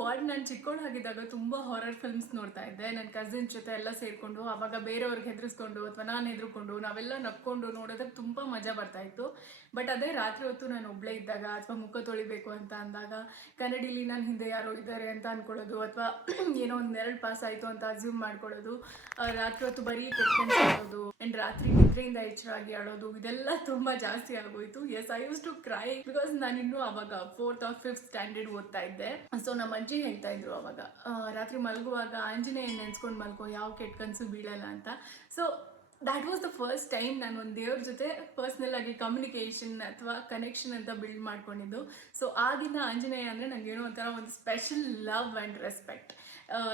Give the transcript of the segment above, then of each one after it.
What, ನಾನು ಚಿಕ್ಕವಳಾಗಿದ್ದಾಗ ತುಂಬ horror films ನೋಡ್ತಾ ಇದ್ದೆ. ನನ್ನ ಕಸಿನ್ಸ್ ಜೊತೆ ಎಲ್ಲ ಸೇರಿಕೊಂಡು, ಆವಾಗ ಬೇರೆಯವ್ರಿಗೆ ಹೆದರಿಸ್ಕೊಂಡು ಅಥವಾ ನಾನು ಹೆದರ್ಕೊಂಡು ನಾವೆಲ್ಲ ನಕ್ಕೊಂಡು ನೋಡೋದಕ್ಕೆ ತುಂಬ ಮಜಾ ಬರ್ತಾ ಇತ್ತು. ಬಟ್ ಅದೇ ರಾತ್ರಿ ಹೊತ್ತು ನಾನು ಒಬ್ಬಳೇ ಇದ್ದಾಗ ಅಥವಾ ಮುಖ ತೊಳಿಬೇಕು ಅಂತ ಅಂದಾಗ ಕನ್ನಡಿಲಿ ನನ್ನ ಹಿಂದೆ ಯಾರೋ ಇದ್ದಾರೆ ಅಂತ ಅಂದ್ಕೊಳ್ಳೋದು, ಅಥವಾ ಏನೋ ಒಂದು ನೆರಳು ಪಾಸ್ ಆಯಿತು ಅಂತ ಅಸ್ಯೂಮ್ ಮಾಡ್ಕೊಳ್ಳೋದು, ರಾತ್ರಿ ಹೊತ್ತು ಬರೀ ಕೆಟ್ಕೊಂಡು ಮಾಡೋದು ಆ್ಯಂಡ್ ರಾತ್ರಿ ನಿದ್ರೆಯಿಂದ ಎಚ್ಚರಾಗಿ ಆಡೋದು, ಇದೆಲ್ಲ ತುಂಬ ಜಾಸ್ತಿ ಆಗೋಯ್ತು. Yes, I used to cry because ನಾನಿನ್ನೂ ಅವಾಗ 4th or 5th ಸ್ಟ್ಯಾಂಡರ್ಡ್ ಓದ್ತಾ ಇದ್ದೆ. ಸೊ ನಮ್ಮ ಅಜ್ಜಿ ಹೇಳ್ತಾ ಇದ್ರು ಅವಾಗ, ರಾತ್ರಿ ಮಲಗುವಾಗ ಆಂಜನೇಯ ನೆನ್ಸ್ಕೊಂಡು ಮಲ್ಕೋ, ಯಾವ ಕೆಟ್ಟ ಕನಸು ಬೀಳಲ್ಲ ಅಂತ. So that was the first time ನಾನು ಒಂದು ದೇವ್ರ ಜೊತೆ ಪರ್ಸ್ನಲ್ ಆಗಿ ಕಮ್ಯುನಿಕೇಷನ್ ಅಥವಾ ಕನೆಕ್ಷನ್ ಅಂತ ಬಿಲ್ಡ್ ಮಾಡ್ಕೊಂಡಿದ್ದು. ಸೊ ಆಗಿನ ಆಂಜನೇಯ ಅಂದರೆ ನನಗೆ ಏನೋ ಒಂಥರ ಒಂದು ಸ್ಪೆಷಲ್ ಲವ್ ಆ್ಯಂಡ್ ರೆಸ್ಪೆಕ್ಟ್.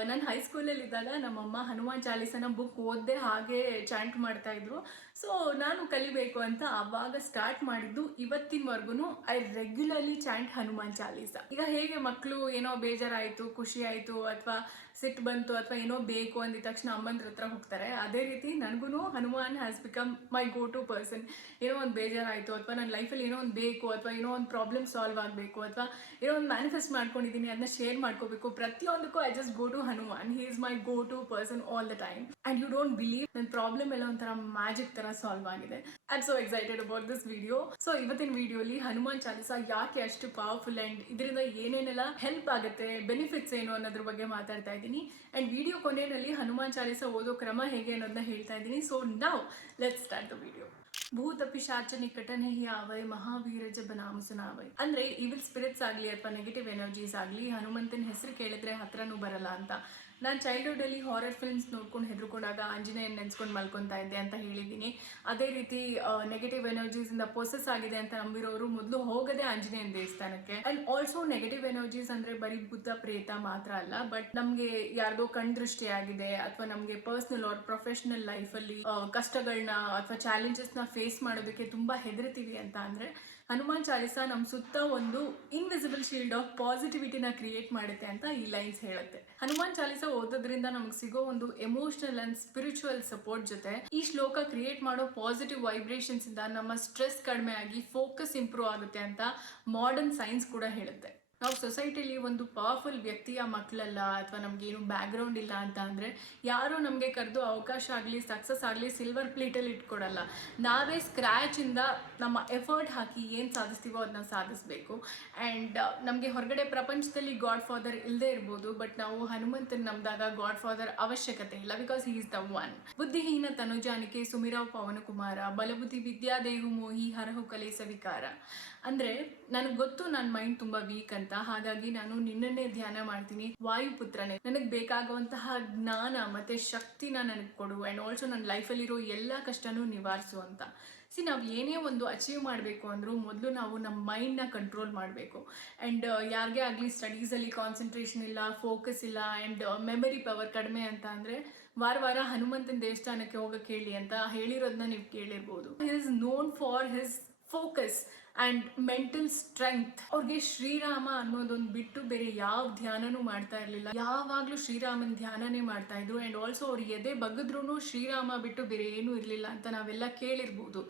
ನಾನು ಹೈಸ್ಕೂಲಲ್ಲಿದ್ದಾಗ ನಮ್ಮಮ್ಮ ಹನುಮಾನ್ ಚಾಲೀಸನ ಬುಕ್ ಓದದೆ ಹಾಗೆ ಚಾಂಟ್ ಮಾಡ್ತಾಯಿದ್ರು. ಸೊ ನಾನು ಕಲಿಬೇಕು ಅಂತ ಆವಾಗ ಸ್ಟಾರ್ಟ್ ಮಾಡಿದ್ದು. ಇವತ್ತಿನವರೆಗೂ I regularly chant Hanuman Chalisa. ಈಗ ಹೇಗೆ ಮಕ್ಕಳು ಏನೋ ಬೇಜಾರಾಯಿತು, ಖುಷಿ ಆಯಿತು, ಅಥವಾ ಸಿಟ್ಟು ಬಂತು, ಅಥವಾ ಏನೋ ಬೇಕು ಅಂದಿದ ತಕ್ಷಣ ಅಮ್ಮಂದ್ರ ಹತ್ರ ಹೋಗ್ತಾರೆ, ಅದೇ ರೀತಿ ನನಗೂ Hanuman has become my go to person. ಏನೋ ಒಂದು ಬೇಜಾರಾಯಿತು, ಅಥವಾ ನನ್ನ ಲೈಫಲ್ಲಿ ಏನೋ ಒಂದು ಬೇಕು, ಅಥವಾ ಏನೋ ಒಂದು ಪ್ರಾಬ್ಲಮ್ ಸಾಲ್ವ್ ಆಗಬೇಕು, ಅಥವಾ ಏನೋ ಒಂದು ಮ್ಯಾನಿಫೆಸ್ಟ್ ಮಾಡ್ಕೊಂಡಿದ್ದೀನಿ ಅದನ್ನ ಶೇರ್ ಮಾಡ್ಕೋಬೇಕು, ಪ್ರತಿಯೊಂದಕ್ಕೂ I just go to Hanuman. He is my go to person all the time. And you don't believe, ನನ್ನ ಪ್ರಾಬ್ಲಮ್ ಎಲ್ಲ ಒಂಥರ ಮ್ಯಾಜಿಕ್ ಥರ ಸಾಲ್ವ್ ಆಗಿದೆ. I am so excited about this video. So ಇವತ್ತಿನ ವಿಡಿಯೋಲಿ ಹನುಮಾನ್ ಚಾಲೀಸ ಯಾಕೆ ಅಷ್ಟು ಪವರ್ಫುಲ್ ಆ್ಯಂಡ್ ಇದರಿಂದ ಏನೇನೆಲ್ಲ ಹೆಲ್ಪ್ ಆಗುತ್ತೆ, ಬೆನಿಫಿಟ್ಸ್ ಏನು ಅನ್ನೋದ್ರ ಬಗ್ಗೆ ಮಾತಾಡ್ತಾ ಇದ್ದೀನಿ. ಆ್ಯಂಡ್ ವಿಡಿಯೋ ಕೊನೆಯಲ್ಲಿ ಹನುಮಾನ್ ಚಾಲೀಸ ಓದೋ ಕ್ರಮ ಹೇಗೆ ಅನ್ನೋದನ್ನ ಹೇಳ್ತಾ ಇದ್ದೀನಿ. So now let's start the video. ಭೂತ ಪಿಶಾಚ ನಿಕಟ ನಹಿ ಆವೈ, ಮಹಾವೀರ ಜಬ ನಾಮ ಸುನಾವೈ. ಅಂದ್ರೆ ಇವಿಲ್ ಸ್ಪಿರಿಟ್ಸ್ ಆಗಲಿ ಅಥವಾ ನೆಗೆಟಿವ್ ಎನರ್ಜೀಸ್ ಆಗಲಿ ಹನುಮಂತನ ಹೆಸರು ಕೇಳಿದ್ರೆ ಹತ್ರನೂ ಬರಲ್ಲ ಅಂತ. ನಾನು ಚೈಲ್ಡ್ಹುಡ್ಡಲ್ಲಿ ಹಾರರ್ ಫಿಲ್ಮ್ಸ್ ನೋಡ್ಕೊಂಡು ಹೆದರ್ಕೊಂಡಾಗ ಆಂಜನೇಯನ್ ನೆನ್ಸ್ಕೊಂಡು ಮಲ್ಕೊತಾ ಇದ್ದೆ ಅಂತ ಹೇಳಿದ್ದೀನಿ. ಅದೇ ರೀತಿ ನೆಗೆಟಿವ್ ಎನರ್ಜೀಸಿಂದ ಪೊಸೆಸ್ ಆಗಿದೆ ಅಂತ ನಂಬಿರೋರು ಮೊದಲು ಹೋಗದೆ ಆಂಜನೇಯನ ದೇವಸ್ಥಾನಕ್ಕೆ. ಆ್ಯಂಡ್ ಆಲ್ಸೋ ನೆಗೆಟಿವ್ ಎನರ್ಜೀಸ್ ಅಂದರೆ ಬರೀ ಭೂತ ಪ್ರೇತ ಮಾತ್ರ ಅಲ್ಲ, ಬಟ್ ನಮಗೆ ಯಾರ್ದೋ ಕಣ್ದೃಷ್ಟಿ ಆಗಿದೆ, ಅಥವಾ ನಮಗೆ ಪರ್ಸ್ನಲ್ ಆರ್ ಪ್ರೊಫೆಷನಲ್ ಲೈಫಲ್ಲಿ ಕಷ್ಟಗಳನ್ನ ಅಥವಾ ಚಾಲೆಂಜಸ್ನ ಫೇಸ್ ಮಾಡೋದಕ್ಕೆ ತುಂಬ ಹೆದರ್ತೀವಿ ಅಂತ ಅಂದರೆ ಹನುಮಾನ್ ಚಾಲೀಸ ನಮ್ಮ ಸುತ್ತ ಒಂದು ಇನ್ವಿಸಿಬಲ್ ಶೀಲ್ಡ್ ಆಫ್ ಪಾಸಿಟಿವಿಟಿನ ಕ್ರಿಯೇಟ್ ಮಾಡುತ್ತೆ ಅಂತ ಈ ಲೈನ್ಸ್ ಹೇಳುತ್ತೆ. ಹನುಮಾನ್ ಚಾಲೀಸ ಓದೋದ್ರಿಂದ ನಮ್ಗೆ ಸಿಗೋ ಒಂದು ಎಮೋಷನಲ್ ಅಂಡ್ ಸ್ಪಿರಿಚುವಲ್ ಸಪೋರ್ಟ್ ಜೊತೆ ಈ ಶ್ಲೋಕ ಕ್ರಿಯೇಟ್ ಮಾಡೋ ಪಾಸಿಟಿವ್ ವೈಬ್ರೇಷನ್ಸ್ ಇಂದ ನಮ್ಮ ಸ್ಟ್ರೆಸ್ ಕಡಿಮೆ ಆಗಿ ಫೋಕಸ್ ಇಂಪ್ರೂವ್ ಆಗುತ್ತೆ ಅಂತ ಮಾಡರ್ನ್ ಸೈನ್ಸ್ ಕೂಡ ಹೇಳುತ್ತೆ. ನಾವು ಸೊಸೈಟಿಲಿ ಒಂದು ಪವರ್ಫುಲ್ ವ್ಯಕ್ತಿಯ ಮಕ್ಕಳಲ್ಲ, ಅಥವಾ ನಮಗೇನು ಬ್ಯಾಕ್ಗ್ರೌಂಡ್ ಇಲ್ಲ ಅಂತ ಅಂದರೆ ಯಾರೂ ನಮಗೆ ಕರೆದು ಅವಕಾಶ ಆಗಲಿ, ಸಕ್ಸಸ್ ಆಗಲಿ ಸಿಲ್ವರ್ ಪ್ಲೇಟಲ್ಲಿ ಇಟ್ಕೊಡಲ್ಲ. ನಾವೇ ಸ್ಕ್ರ್ಯಾಚಿಂದ ನಮ್ಮ ಎಫರ್ಟ್ ಹಾಕಿ ಏನು ಸಾಧಿಸ್ತೀವೋ ಅದನ್ನ ಸಾಧಿಸಬೇಕು. ಆ್ಯಂಡ್ ನಮಗೆ ಹೊರಗಡೆ ಪ್ರಪಂಚದಲ್ಲಿ ಗಾಡ್ ಫಾದರ್ ಇಲ್ಲದೆ ಇರ್ಬೋದು, ಬಟ್ ನಾವು ಹನುಮಂತನ ನಂಬಿದಾಗ ಗಾಡ್ ಫಾದರ್ ಅವಶ್ಯಕತೆ ಇಲ್ಲ, because he is the one. ಬುದ್ಧಿಹೀನ ತನುಜಾನಿಕೆ ಸುಮಿರಾವ್ ಪವನಕುಮಾರ, ಬಲಬುದ್ಧಿ ವಿದ್ಯಾದೇಹು ಮೋಹಿ ಹರಹು ಕಲೆ ಸವಿಕಾರ. ಅಂದರೆ ನನಗೆ ಗೊತ್ತು ನನ್ನ ಮೈಂಡ್ ತುಂಬ ವೀಕ್ ಅಂತ, ಹಾಗಾಗಿ ನಾನು ನಿನ್ನನ್ನೇ ಧ್ಯಾನ ಮಾಡ್ತೀನಿ. ವಾಯುಪುತ್ರನೇ, ನನಗೆ ಬೇಕಾಗುವಂತಹ ಜ್ಞಾನ ಮತ್ತು ಶಕ್ತಿನ ನನಗೆ ಕೊಡು, ಆ್ಯಂಡ್ ಆಲ್ಸೋ ನನ್ನ ಲೈಫಲ್ಲಿರೋ ಎಲ್ಲ ಕಷ್ಟನೂ ನಿವಾರಿಸು ಅಂತ. ನಾವು ಏನೇ ಒಂದು ಅಚೀವ್ ಮಾಡಬೇಕು ಅಂದರೂ ಮೊದಲು ನಾವು ನಮ್ಮ ಮೈಂಡ್ನ ಕಂಟ್ರೋಲ್ ಮಾಡಬೇಕು. ಆ್ಯಂಡ್ ಯಾರಿಗೇ ಆಗಲಿ ಸ್ಟಡೀಸಲ್ಲಿ ಕಾನ್ಸಂಟ್ರೇಷನ್ ಇಲ್ಲ, ಫೋಕಸ್ ಇಲ್ಲ, ಆ್ಯಂಡ್ ಮೆಮರಿ ಪವರ್ ಕಡಿಮೆ ಅಂತ ಅಂದರೆ ವಾರ ವಾರ ಹನುಮಂತನ ದೇವಸ್ಥಾನಕ್ಕೆ ಹೋಗಕ್ಕೆ ಹೇಳಿ ಅಂತ ಹೇಳಿರೋದನ್ನ ನೀವು ಕೇಳಿರ್ಬೋದು. He is known for his focus and mental strength. ಅವ್ರಿಗೆ ಶ್ರೀರಾಮ ಅನ್ನೋದೊಂದು ಬಿಟ್ಟು ಬೇರೆ ಯಾವ ಧ್ಯಾನನೂ ಮಾಡ್ತಾ ಇರಲಿಲ್ಲ. ಯಾವಾಗಲೂ ಶ್ರೀರಾಮನ ಧ್ಯಾನನೇ ಮಾಡ್ತಾ ಇದ್ರು. ಆ್ಯಂಡ್ ಆಲ್ಸೋ ಅವ್ರು ಎದೆ ಬಗ್ಗಿದ್ರೂ ಶ್ರೀರಾಮ ಬಿಟ್ಟು ಬೇರೆ ಏನೂ ಇರಲಿಲ್ಲ ಅಂತ ನಾವೆಲ್ಲ ಕೇಳಿರ್ಬೋದು.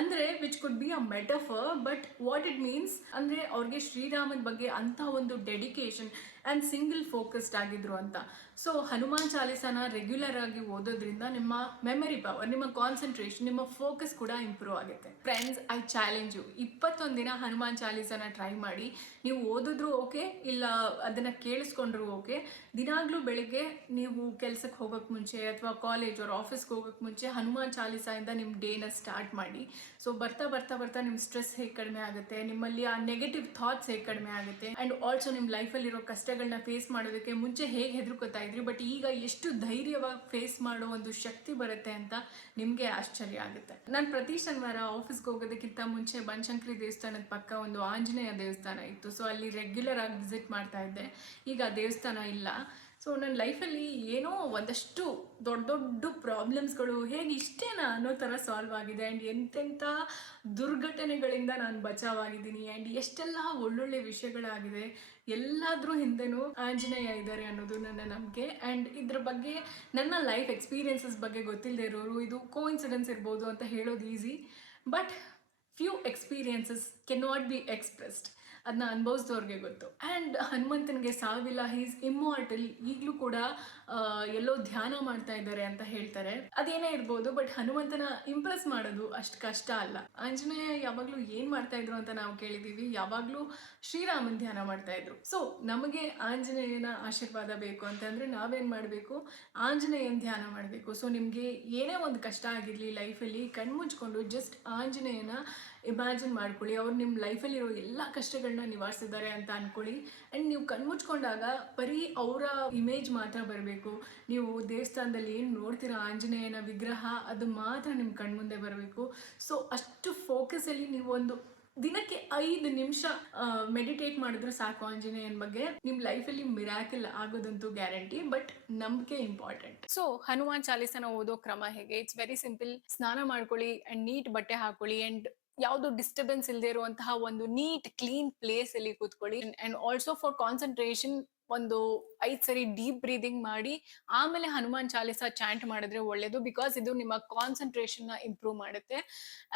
ಅಂದರೆ which could be a metaphor, but what it means ಅಂದರೆ ಅವ್ರಿಗೆ ಶ್ರೀರಾಮನ ಬಗ್ಗೆ ಅಂಥ ಒಂದು ಡೆಡಿಕೇಶನ್ ಆ್ಯಂಡ್ ಸಿಂಗಲ್ ಫೋಕಸ್ಡ್ ಆಗಿದ್ರು ಅಂತ. ಸೊ ಹನುಮಾನ್ ಚಾಲೀಸನ ರೆಗ್ಯುಲರ್ ಆಗಿ ಓದೋದ್ರಿಂದ ನಿಮ್ಮ ಮೆಮರಿ ಪವರ್, ನಿಮ್ಮ ಕಾನ್ಸಂಟ್ರೇಷನ್, ನಿಮ್ಮ ಫೋಕಸ್ ಕೂಡ ಇಂಪ್ರೂವ್ ಆಗುತ್ತೆ. ಫ್ರೆಂಡ್ಸ್, ಐ ಚಾಲೆಂಜ್ ಯು, 21 ದಿನ ಹನುಮಾನ್ ಚಾಲೀಸನ ಟ್ರೈ ಮಾಡಿ. ನೀವು ಓದಿದ್ರು ಓಕೆ, ಇಲ್ಲ ಅದನ್ನು ಕೇಳಿಸ್ಕೊಂಡ್ರು ಓಕೆ. ದಿನಾಗಲೂ ಬೆಳಿಗ್ಗೆ ನೀವು ಕೆಲಸಕ್ಕೆ ಹೋಗೋಕ್ಕೆ ಮುಂಚೆ ಅಥವಾ ಕಾಲೇಜ್ ಅವ್ರ ಆಫೀಸ್ಗೆ ಹೋಗೋಕ್ಕೆ ಮುಂಚೆ ಹನುಮಾನ್ ಚಾಲೀಸದಿಂದ ನಿಮ್ಮ ಡೇನ ಸ್ಟಾರ್ಟ್ ಮಾಡಿ. ಸೊ ಬರ್ತಾ ಬರ್ತಾ ಬರ್ತಾ ನಿಮ್ಮ ಸ್ಟ್ರೆಸ್ ಹೇಗೆ ಕಡಿಮೆ ಆಗುತ್ತೆ, ನಿಮ್ಮಲ್ಲಿ ಆ ನೆಗೆಟಿವ್ ಥಾಟ್ಸ್ ಹೇಗೆ ಕಡಿಮೆ ಆಗುತ್ತೆ, ಆ್ಯಂಡ್ ಆಲ್ಸೋ ನಿಮ್ಮ ಲೈಫಲ್ಲಿರೋ ಕಷ್ಟಗಳನ್ನ ಫೇಸ್ ಮಾಡೋದಕ್ಕೆ ಮುಂಚೆ ಹೇಗೆ ಹೆದರ್ಕೋತಾ ಇದ್ರಿ, ಬಟ್ ಈಗ ಎಷ್ಟು ಧೈರ್ಯವಾಗಿ ಫೇಸ್ ಮಾಡೋ ಒಂದು ಶಕ್ತಿ ಬರುತ್ತೆ ಅಂತ ನಿಮಗೆ ಆಶ್ಚರ್ಯ ಆಗುತ್ತೆ. ನಾನು ಪ್ರತಿ ಶನಿವಾರ ಆಫೀಸ್ಗೆ ಹೋಗೋದಕ್ಕಿಂತ ಮುಂಚೆ ಬನಶಂಕರಿ ದೇವಸ್ಥಾನದ ಪಕ್ಕ ಒಂದು ಆಂಜನೇಯ ದೇವಸ್ಥಾನ ಇತ್ತು. ಸೊ ಅಲ್ಲಿ ರೆಗ್ಯುಲರ್ ಆಗಿ ವಿಸಿಟ್ ಮಾಡ್ತಾ ಇದ್ದೆ. ಈಗ ಆ ದೇವಸ್ಥಾನ ಇಲ್ಲ. ಸೊ ನನ್ನ ಲೈಫಲ್ಲಿ ಏನೋ ಒಂದಷ್ಟು ದೊಡ್ಡ ದೊಡ್ಡ ಪ್ರಾಬ್ಲಮ್ಸ್ಗಳು ಹೇಗೆ ಇಷ್ಟೇನಾ ಅನ್ನೋ ಥರ ಸಾಲ್ವ್ ಆಗಿದೆ. ಆ್ಯಂಡ್ ಎಂತೆಂಥ ದುರ್ಘಟನೆಗಳಿಂದ ನಾನು ಬಚಾವಾಗಿದ್ದೀನಿ. ಆ್ಯಂಡ್ ಎಷ್ಟೆಲ್ಲ ಒಳ್ಳೊಳ್ಳೆ ವಿಷಯಗಳಾಗಿದೆ. ಎಲ್ಲಾದ್ರೂ ಹಿಂದೆನೂ ಆಂಜನೇಯ ಇದ್ದಾರೆ ಅನ್ನೋದು ನನ್ನ ನಂಬಿಕೆ. ಆ್ಯಂಡ್ ಇದ್ರ ಬಗ್ಗೆ ನನ್ನ ಲೈಫ್ ಎಕ್ಸ್ಪೀರಿಯನ್ಸಸ್ ಬಗ್ಗೆ ಗೊತ್ತಿಲ್ಲದೆ ಇರೋರು ಇದು ಕೋಇನ್ಸಿಡೆನ್ಸ್ ಇರ್ಬೋದು ಅಂತ ಹೇಳೋದು easy, but few experiences can not be expressed. ಅದನ್ನ ಅನುಭವಿಸಿದವ್ರಿಗೆ ಗೊತ್ತು. ಆ್ಯಂಡ್ ಹನುಮಂತನಿಗೆ ಸಾವಿಲ್ಲ, ಈಸ್ ಇಮ್ಮಾರ್ಟಲ್. ಈಗಲೂ ಕೂಡ ಎಲ್ಲೋ ಧ್ಯಾನ ಮಾಡ್ತಾ ಇದ್ದಾರೆ ಅಂತ ಹೇಳ್ತಾರೆ. ಅದೇನೇ ಇರ್ಬೋದು, ಬಟ್ ಹನುಮಂತನ ಇಂಪ್ರೆಸ್ ಮಾಡೋದು ಅಷ್ಟು ಕಷ್ಟ ಅಲ್ಲ. ಆಂಜನೇಯ ಯಾವಾಗಲೂ ಏನು ಮಾಡ್ತಾ ಇದ್ರು ಅಂತ ನಾವು ಕೇಳಿದ್ದೀವಿ, ಯಾವಾಗಲೂ ಶ್ರೀರಾಮನ್ ಧ್ಯಾನ ಮಾಡ್ತಾ ಇದ್ರು. ಸೊ ನಮಗೆ ಆಂಜನೇಯನ ಆಶೀರ್ವಾದ ಬೇಕು ಅಂತಂದರೆ ನಾವೇನು ಮಾಡಬೇಕು, ಆಂಜನೇಯನ ಧ್ಯಾನ ಮಾಡಬೇಕು. ಸೊ ನಿಮಗೆ ಏನೇ ಒಂದು ಕಷ್ಟ ಆಗಿರಲಿ ಲೈಫಲ್ಲಿ, ಕಣ್ಮುಚ್ಕೊಂಡು ಜಸ್ಟ್ ಆಂಜನೇಯನ ಇಮ್ಯಾಜಿನ್ ಮಾಡ್ಕೊಳ್ಳಿ. ಅವ್ರು ನಿಮ್ಮ ಲೈಫಲ್ಲಿರೋ ಎಲ್ಲ ಕಷ್ಟಗಳನ್ನ ನಿವಾರಿಸಿದ್ದಾರೆ ಅಂತ ಅಂದ್ಕೊಳ್ಳಿ. ಆ್ಯಂಡ್ ನೀವು ಕಣ್ಮುಚ್ಕೊಂಡಾಗ ಬರೀ ಅವರ ಇಮೇಜ್ ಮಾತ್ರ ಬರಬೇಕು. ನೀವು ದೇವಸ್ಥಾನದಲ್ಲಿ ಏನು ನೋಡ್ತೀರಾ ಆಂಜನೇಯನ ವಿಗ್ರಹ, ಅದು ಮಾತ್ರ ನಿಮ್ಮ ಕಣ್ಮುಂದೆ ಬರಬೇಕು. ಸೊ ಅಷ್ಟು ಫೋಕಸಲ್ಲಿ ನೀವು ಒಂದು ದಿನಕ್ಕೆ 5 ನಿಮಿಷ ಮೆಡಿಟೇಟ್ ಮಾಡಿದ್ರೆ ಸಾಕು ಆಂಜನೇಯನ ಬಗ್ಗೆ. ನಿಮ್ಮ ಲೈಫಲ್ಲಿ ಮಿರಾಕಲ್ ಆಗೋದಂತೂ ಗ್ಯಾರಂಟಿ. ಬಟ್ ನಂಬಿಕೆ ಇಂಪಾರ್ಟೆಂಟ್. ಸೊ ಹನುಮಾನ್ ಚಾಲೀಸನ ಓದೋ ಕ್ರಮ ಹೇಗೆ? It's very simple. ಸ್ನಾನ ಮಾಡ್ಕೊಳ್ಳಿ ಆ್ಯಂಡ್ ನೀಟ್ ಬಟ್ಟೆ ಹಾಕೊಳ್ಳಿ ಆ್ಯಂಡ್ ಯಾವುದು ಡಿಸ್ಟರ್ಬೆನ್ಸ್ ಇಲ್ಲದೆ ಇರುವಂತಹ ಒಂದು ನೀಟ್ ಕ್ಲೀನ್ ಪ್ಲೇಸ್ ಅಲ್ಲಿ ಕೂತ್ಕೊಳ್ಳಿ. ಅಂಡ್ ಆಲ್ಸೋ ಫಾರ್ ಕಾನ್ಸಂಟ್ರೇಷನ್ ಒಂದು 5 ಸರಿ ಡೀಪ್ ಬ್ರೀದಿಂಗ್ ಮಾಡಿ ಆಮೇಲೆ ಹನುಮಾನ್ ಚಾಲೀಸ ಚಾಂಟ್ ಮಾಡಿದ್ರೆ ಒಳ್ಳೇದು. ಬಿಕಾಸ್ ಇದು ನಿಮ್ಮ ಕಾನ್ಸಂಟ್ರೇಷನ್ ನ ಇಂಪ್ರೂವ್ ಮಾಡುತ್ತೆ.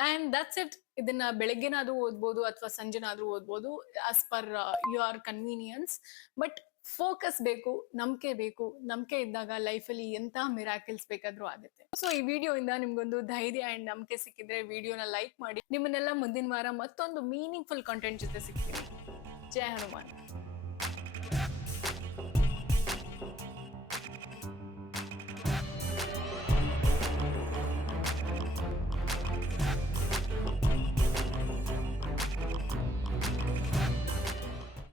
And that's it. ಇದನ್ನ ಬೆಳಗ್ಗೆನಾದ್ರೂ ಓದ್ಬೋದು ಅಥವಾ ಸಂಜೆನಾದ್ರೂ ಓದ್ಬೋದು, as per your convenience. But focus ಬೇಕು, ನಂಬಿಕೆ ಬೇಕು. ನಂಬಿಕೆ ಇದ್ದಾಗ ಲೈಫಲ್ಲಿ ಎಂಥ ಮಿರಾಕಲ್ಸ್ ಬೇಕಾದ್ರೂ ಆಗುತ್ತೆ. ಸೊ ಈ ವಿಡಿಯೋಯಿಂದ ನಿಮ್ಗೊಂದು ಧೈರ್ಯ ಅಂಡ್ ನಂಬಿಕೆ ಸಿಕ್ಕಿದ್ರೆ ವಿಡಿಯೋನ ಲೈಕ್ ಮಾಡಿ. ನಿಮ್ಮನ್ನೆಲ್ಲ ಮುಂದಿನ ವಾರ ಮತ್ತೊಂದು ಮೀನಿಂಗ್ಫುಲ್ ಕಂಟೆಂಟ್ ಜೊತೆ ಸಿಗ್ತೀನಿ. ಜೈ ಹನುಮಾನ್.